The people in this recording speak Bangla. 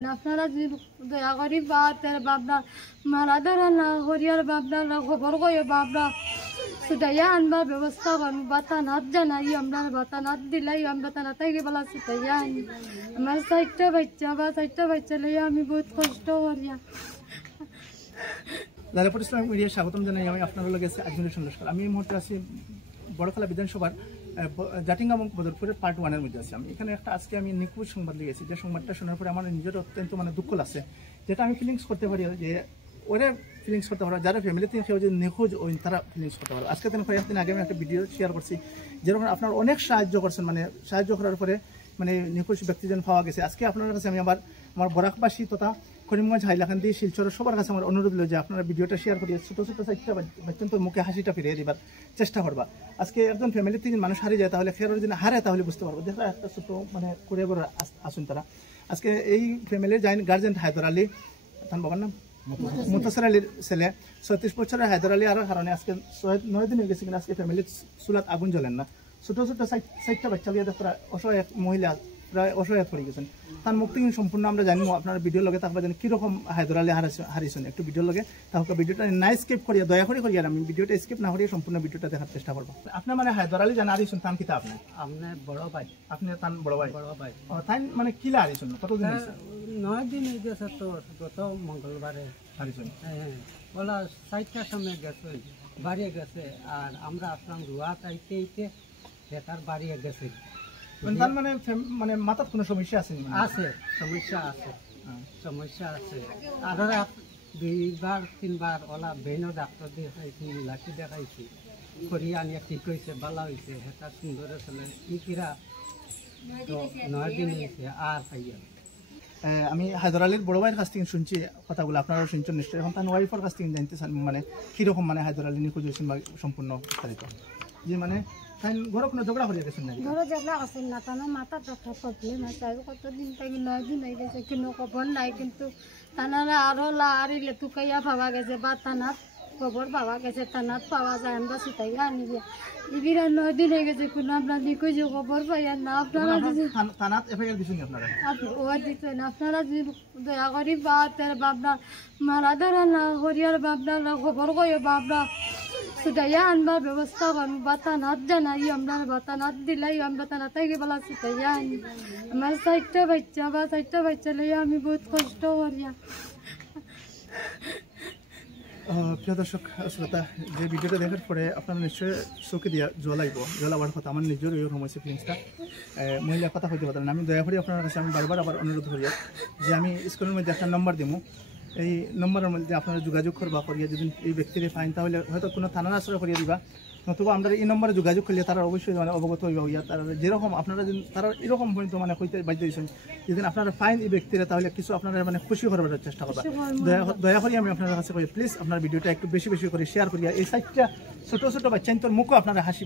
আপনারা যদি দয়া করি বা তের বাবনা মারা ধরা না হরিয়ার বাবনা না খবর কয়ে বাবনা সুদাইয়া আনবার ব্যবস্থা করুন বাতানাত জানাই আমরা বাতানাত দিলাই আমরা তানা তাইকে বলা সুদাইয়া আনি আমার চারটা বাচ্চা লইয়া আমি বহুত কষ্ট করিয়া। লালাপুর ইসলামিক মিডিয়া স্বাগতম জানাই। আমি আপনার লগে আছি আজমির সন্দেশকার। আমি এই মুহূর্তে আছি বড়খালা বিধানসভার জাটিঙ্গা এবং বদরপুরের পার্ট 1-এর মধ্যে আছি। আমি এখানে একটা আজকে আমি নিখোঁজ সংবাদ লিখেছি, যে সংবাদটা শোনার পরে আমার নিজের অত্যন্ত দুঃখ লাগছে, যেটা আমি ফিলিংস করতে পারি যে ওরা ফিলিংস করতে পারো, যারা ফ্যামিলিতে কেউ যে নিখোঁজ ওই তারা ফিলিংস করতে পারো। আজকে কয়েকদিন আগে আমি একটা ভিডিও শেয়ার করছি, যেরকম আপনার অনেক সাহায্য করছেন, সাহায্য করার পরে নিখোঁজ ব্যক্তিজন পাওয়া গেছে। আজকে আপনার কাছে আমি আমার বরাকবাসী তথা করিমগঞ্জ, হাইলাকান্দি, শিলচরের সবার কাছে আমার অনুরোধ হলো যে আপনারা ভিডিওটা শেয়ার করিয়ে ছোটো চারটা বাচ্চান্ত মুখে হাসিটা ফিরিয়ে দিবার চেষ্টা করবা। আজকে একজন ফ্যামিলি থেকে মানুষ হারিয়ে যায়, তাহলে খেয়ার যদি হারে তাহলে বুঝতে পারবো। দেখা একটা ছোটো করে আসুন তারা। আজকে এই ফ্যামিলির গার্জেন হায়দর আলী, তার বাবার নাম মুতাসির আলীর ছেলে 36 বছরের হায়দর আলী আর কারণে আজকে 9 দিন হয়ে গেছে, কিন্তু আজকে ফ্যামিলির চুলাত আগুন জ্বলেন না। ছোটো চারটা বাচ্চা লিয়ে প্রায় অসহায় মহিলা প্রায় অসহায় পড়ে গেছেন। তার মুক্তি সম্পূর্ণ আমরা জানবো আপনার ভিডিওর লগে তারপরে জানি কীরকম হায়দর আলী হারিয়েছেন একটু ভিডিওর লগে। তাহলে ভিডিওটা না স্কিপ করিয়া দয়া করে করিয়া আমি ভিডিওটা স্কিপ না করিয়া সম্পূর্ণ ভিডিওটা দেখার চেষ্টা করবো। আপনার হায়দর আলী জানা হারিয়েছেন তান কিতা আপনার বড় ভাই, আপনি তান বড় ভাই তাই কিলা হারিয়েছেন? কতদিন হয়েছে? 9 দিন হয়ে গেছে তো, গত মঙ্গলবারে হারিয়েছেন। ওলা 4টার সময় গেছে, বাড়িয়ে গেছে। আর আমরা আসলাম রুয়া চাইতে বেকার বাড়িয়ে গেছে। তার মাথার কোনো সমস্যা আছে? সমস্যা আছে। আর 2-3বার ওলা বেইনো ডাক্তার দেখাইছি, লাঠি দেখাইছি, করিয়া আনিয়া ঠিক হয়েছে, ভালো হয়েছে। সেটা সুন্দর ছেলে কিরা তো 9 দিন হয়েছে আর পাইয়া। আমি হায়দর আলীর বড় ভাইয়ের কাছ থেকে শুনছি কথাগুলো, আপনারাও শুনছেন নিশ্চয়ই। এখন তার ওয়াইফের কাছ থেকে জানতে চান কীরকম হায়দর আলী নিখোঁজ হয়েছেন বা সম্পূর্ণ বিস্তারিত। যে ঘরে কোনো ঝগড়া করিয়া গেছেন না? ঘরে ঝগড়া করছেন না, তার মাথার একটা প্রবলেম আছে। কতদিন থেকে 9 দিন হয়ে গেছে, কোনো খবর নাই। কিন্তু তানারা আরো লাড়িলে তুকাইয়া পাওয়া গেছে বা তানাত খবর পাওয়া গেছে, তানাত পাওয়া যায় আমরা সুতাইয়া আনি দিয়া। ইবিরা 9 দিন হয়ে গেছে, কোনো আপনার নিখোঁজ খবর পাইয়া না। আপনারা থানাত এফআইআর দিছেন আপনারা? দিচ্ছেন আপনারা যদি দয়া করি বা তের বাবনা মারা ধরা না হরিয়ার বাবনা না খবর কয়ে বাবনা সুদাইয়া আনবার ব্যবস্থা করুন বাতানাত জানাই আমরা বাতানাত দিলাই আমরা তানা তাইকে বলা সুদাইয়া আনি আমার চারটা বাচ্চা লইয়া আমি বহুত কষ্ট করিয়া। প্রিয় দর্শক শ্রোতা, যে ভিডিওটা দেখার পরে আপনারা নিশ্চয়ই চোখে দিয়া জ্বলাবার কথা। আমার নিজের এই সমস্যা ফিলিংসটা মহিলা কথা হইতে পারেন। আমি দয়া করি আপনার কাছে আমি বারবার আবার অনুরোধ করি যে আমি স্ক্রিনের মধ্যে একটা নম্বর দিব, এই নম্বরের মধ্যে আপনারা যোগাযোগ করবা করিয়া যদি এই ব্যক্তিরে পাইন তাহলে হয়তো কোনো থানার আশ্রয় করিয়া দিবা, নতুবা আমরা এই নম্বরে যোগাযোগ করলে তারা অবশ্যই অবগত হইবা হইয়া তারা যেরকম আপনারা যদি তারা এরকম পর্যন্ত হইতে বাধ্য হয়েছেন যদি আপনারা ফাইন এই ব্যক্তিরা, তাহলে কিছু আপনারা খুশি করবার চেষ্টা করবা। দয়া করি আমি আপনার কাছে করি প্লিজ আপনার ভিডিওটা একটু বেশি করে শেয়ার করিয়া এই সাইটটা ছোট বাচ্চা মুখও আপনারা হাসি